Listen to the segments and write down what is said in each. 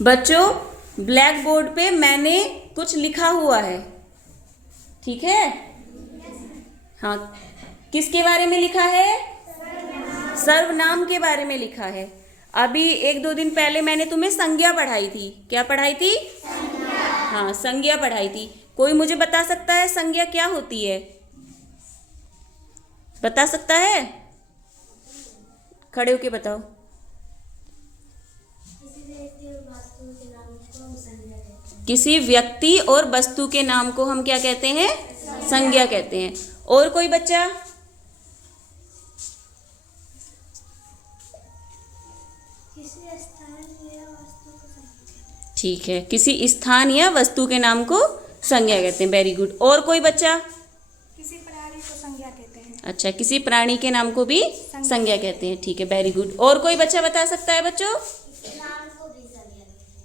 बच्चों, black board पे मैंने कुछ लिखा हुआ है, ठीक है? हाँ, किसके बारे में लिखा है? सर्वनाम के बारे में लिखा है। अभी 1-2 दिन पहले मैंने तुम्हें संज्ञा पढ़ाई थी। क्या पढ़ाई थी? हाँ, संज्ञा पढ़ाई थी। कोई मुझे बता सकता है संज्ञा क्या होती है? बता सकता है? खड़े होके बताओ। किसी व्यक्ति और वस्तु के नाम को हम क्या कहते हैं? संज्ञा कहते हैं। और कोई बच्चा? ठीक है, किसी स्थान या वस्तु के नाम को संज्ञा कहते हैं। Very good. और कोई बच्चा? किसी प्राणी को संज्ञा कहते हैं। अच्छा, किसी प्राणी के नाम को भी संज्ञा कहते हैं। ठीक है, वेरी गुड। और कोई बच्चा बता सकता है बच्चों?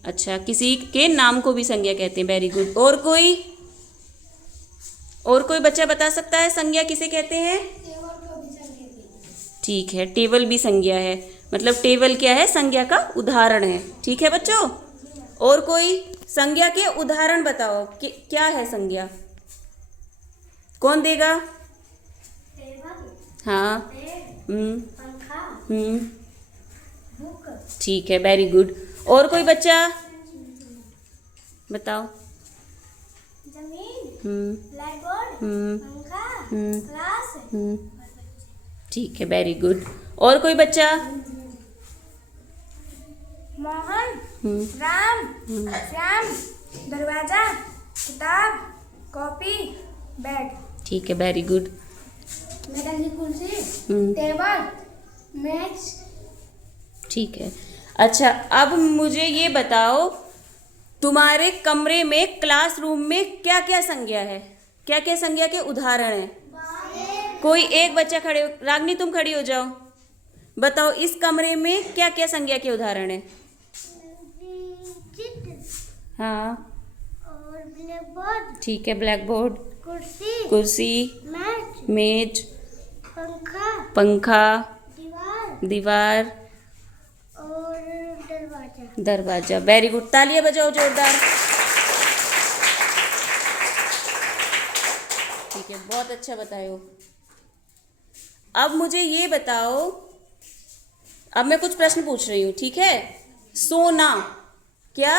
अच्छा, किसी के नाम को भी संज्ञा कहते हैं। Very good. और कोई बच्चा बता सकता है संज्ञा किसे कहते हैं? ठीक है, टेबल भी संज्ञा है। मतलब टेबल क्या है? संज्ञा का उदाहरण है। ठीक है बच्चों। और कोई संज्ञा के उदाहरण बताओ कि क्या है संज्ञा? कौन देगा? हाँ। ठीक है, वेरी गुड। और कोई बच्चा बताओ। जमीन, ब्लैकबोर्ड, पंखा, क्लास। ठीक है, वेरी गुड। और कोई बच्चा? मोहन, राम, श्याम, दरवाजा, किताब, कॉपी, बैग। ठीक है, वेरी गुड। मैडम की कुर्सी, टेबल, मेज। ठीक है। अच्छा, अब मुझे ये बताओ, तुम्हारे कमरे में, क्लासरूम में क्या क्या संज्ञा है? क्या क्या संज्ञा के उदाहरण हैं? कोई एक बच्चा खड़े हो। रागनी, तुम खड़ी हो जाओ। बताओ, इस कमरे में क्या क्या संज्ञा के उदाहरण हैं? हाँ। और ब्लैक बोर्ड। ठीक है, ब्लैक बोर्ड, कुर्सी, मेज, पंखा, दीवार और दरवाजा। Very good. तालियां बजाओ जोरदार। ठीक है, बहुत अच्छा बताए हो। अब मुझे ये बताओ, अब मैं कुछ प्रश्न पूछ रही हूँ, ठीक है? सोना क्या?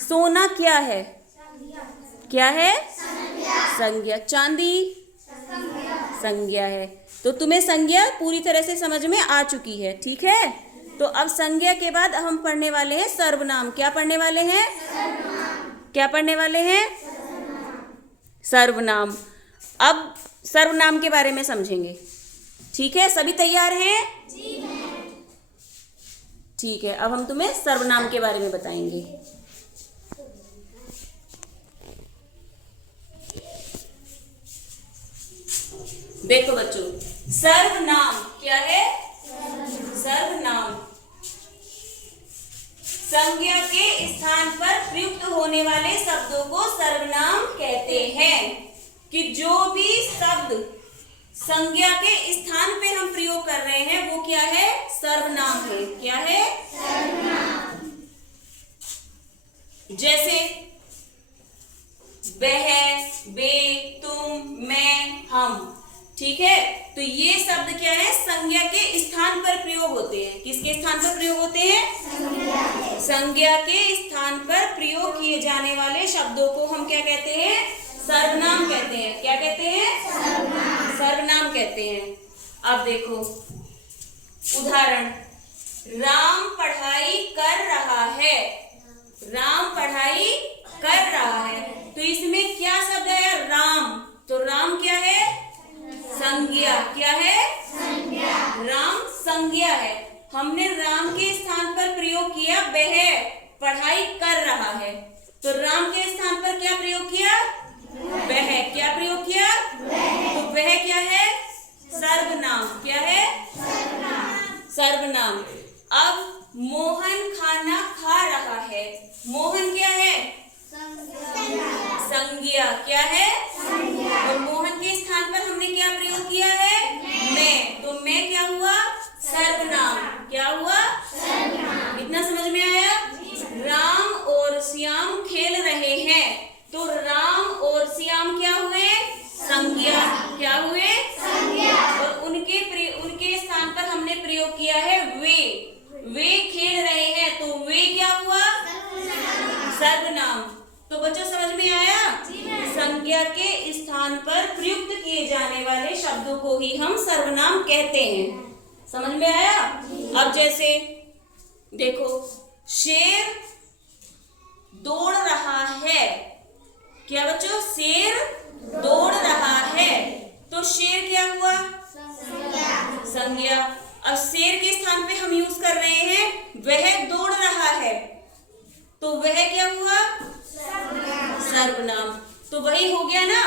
सोना क्या है? क्या है? संज्ञा। चांदी? संज्ञा है। तो तुम्हें संज्ञा पूरी तरह से समझ में आ चुकी है, ठीक है? तो अब संज्ञा के बाद हम पढ़ने वाले हैं सर्वनाम। क्या पढ़ने वाले हैं? क्या पढ़ने वाले हैं? सर्वनाम। अब सर्वनाम के बारे में समझेंगे, ठीक है? सभी तैयार हैं? ठीक है, अब हम तुम्हें सर्वनाम के बारे में बताएंगे। देखो बच्चों, सर्वनाम क्या है? सर्वनाम संज्ञा के स्थान पर प्रयुक्त होने वाले शब्दों को सर्वनाम कहते हैं। कि जो भी शब्द संज्ञा के स्थान पे हम प्रयोग कर रहे हैं वो क्या है? सर्वनाम है। क्या है? सर्वनाम। जैसे वह, वे, तुम, मैं, हम। ठीक है, तो ये शब्द क्या है? संज्ञा के स्थान पर प्रयोग होते हैं। किसके स्थान पर प्रयोग होते हैं? संज्ञा के स्थान पर प्रयोग किए जाने वाले शब्दों को हम क्या कहते हैं? सर्वनाम कहते हैं। क्या कहते हैं? सर्वनाम कहते हैं। अब देखो उदाहरण, राम पढ़ाई कर रहा है। राम पढ़ाई कर रहा है, तो इसमें क्या शब्द है? राम। तो राम क्या है? संज्ञा। क्या है? संज्ञा। राम संज्ञा है। हमने राम के स्थान पर प्रयोग किया वह पढ़ाई कर रहा है, तो राम के स्थान पर क्या प्रयोग किया? वह। क्या प्रयोग किया? तो वह क्या है? सर्वनाम। क्या है? सर्वनाम। अब मोहन खाना खा रहा है। मोहन क्या है? संज्ञा। क्या है? और मोहन के स्थान पर हमने क्या प्रयोग किया है? मैं। तो मैं क्या हुआ? सर्वनाम। क्या हुआ? इतना समझ में आया? सर्वनाम। तो बच्चों समझ में आया? संज्ञा के स्थान पर प्रयुक्त किए जाने वाले शब्दों को ही हम सर्वनाम कहते हैं। समझ में आया? अब जैसे देखो, शेर दौड़ रहा है। क्या बच्चों? शेर दौड़ रहा है। तो शेर क्या हुआ? संज्ञा। अब शेर के स्थान पे हम यूज कर रहे हैं वह दौड़ रहा है, तो वह क्या हुआ? सर्वनाम। तो वही हो गया ना,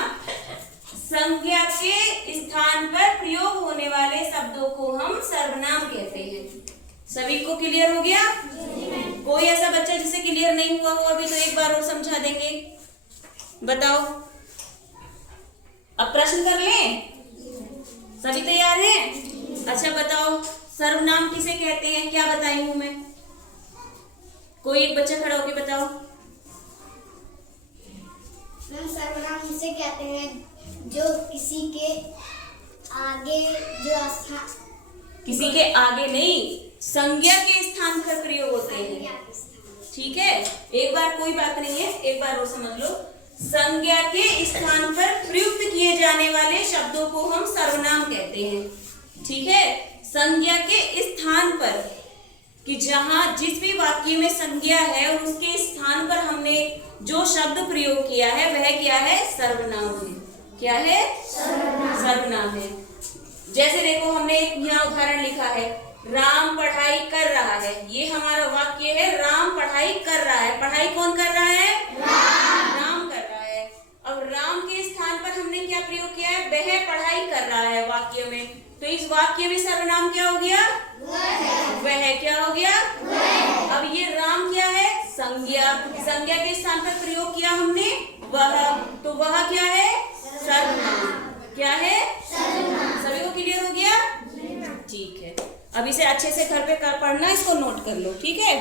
संज्ञा के स्थान पर प्रयोग होने वाले शब्दों को हम सर्वनाम कहते हैं। सभी को क्लियर हो गया? कोई ऐसा बच्चा जिसे क्लियर नहीं हुआ हो अभी, तो एक बार और समझा देंगे। बताओ, अब प्रश्न कर लें? सभी तैयार हैं? अच्छा बताओ, सर्वनाम किसे कहते हैं? क्या बताई हूं मैं? कोई एक बच्चा खड़ा होकर बताओ। मैम, सर्वनाम उसे कहते हैं जो किसी के आगे, किसी के आगे नहीं, संज्ञा के स्थान पर प्रयोग होते हैं। ठीक है, एक बार, कोई बात नहीं है, एक बार और समझ लो। संज्ञा के स्थान पर प्रयुक्त किए जाने वाले शब्दों को हम सर्वनाम कहते हैं। ठीक है, संज्ञा के स्थान पर, कि जहां जिस भी वाक्य में संज्ञा है और उसके स्थान पर हमने जो शब्द प्रयोग किया है वह क्या है? सर्वनाम है। क्या है? सर्वनाम है। जैसे देखो, हमने यहाँ उदाहरण लिखा है, राम पढ़ाई कर रहा है। ये हमारा वाक्य है, राम पढ़ाई कर रहा है। पढ़ाई कौन कर रहा है? राम कर रहा है। अब राम के स्थान पर हमने क्या प्रयोग किया है? वह पढ़ाई कर रहा है वाक्य में। तो इस वाक्य में सर्वनाम क्या हो गया? वह। क्या हो गया? अब ये राम क्या है? संज्ञा। संज्ञा के स्थान पर प्रयोग किया हमने वह, तो वह क्या है? सर्वनाम। क्या है? सभी को क्लियर हो गया? ठीक है, अब इसे अच्छे से घर पे पढ़ना, इसको नोट कर लो। ठीक है,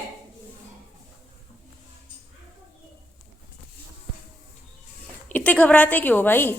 इतने घबराते क्यों भाई?